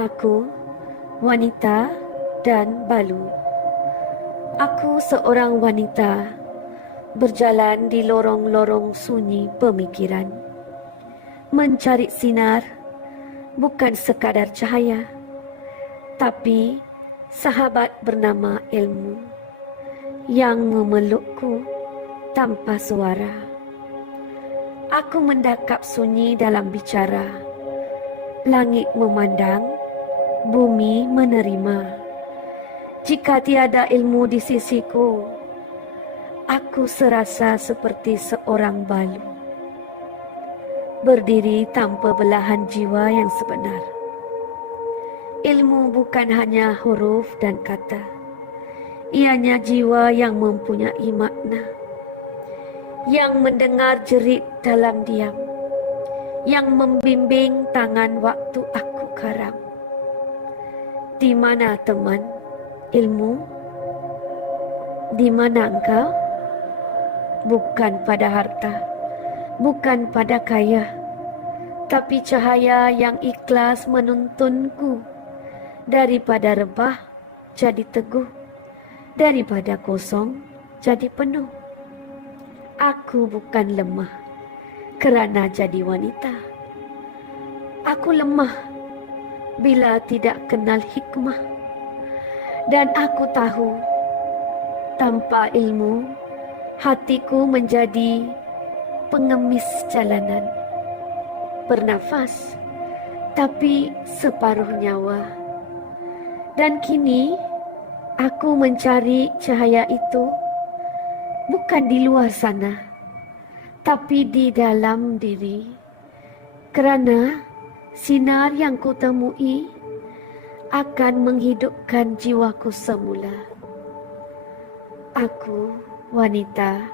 Aku, wanita dan balu. Aku seorang wanita berjalan di lorong-lorong sunyi pemikiran, mencari sinar, bukan sekadar cahaya, tapi sahabat bernama ilmu yang memelukku tanpa suara. Aku mendakap sunyi dalam bicara, langit memandang, bumi menerima. Jika tiada ilmu di sisiku, aku serasa seperti seorang balu, berdiri tanpa belahan jiwa yang sebenar. Ilmu bukan hanya huruf dan kata, ianya jiwa yang mempunyai makna, yang mendengar jerit dalam diam, yang membimbing tangan waktu aku karam. Di mana teman, ilmu? Di mana engkau? Bukan pada harta, bukan pada kaya, tapi cahaya yang ikhlas menuntunku daripada rebah jadi teguh, daripada kosong jadi penuh. Aku bukan lemah kerana jadi wanita. Aku lemah bila tidak kenal hikmah. Dan aku tahu, tanpa ilmu, hatiku menjadi pengemis jalanan, bernafas, tapi separuh nyawa. Dan kini, aku mencari cahaya itu bukan di luar sana, tapi di dalam diri. Kerana sinar yang kutemui akan menghidupkan jiwaku semula. Aku wanita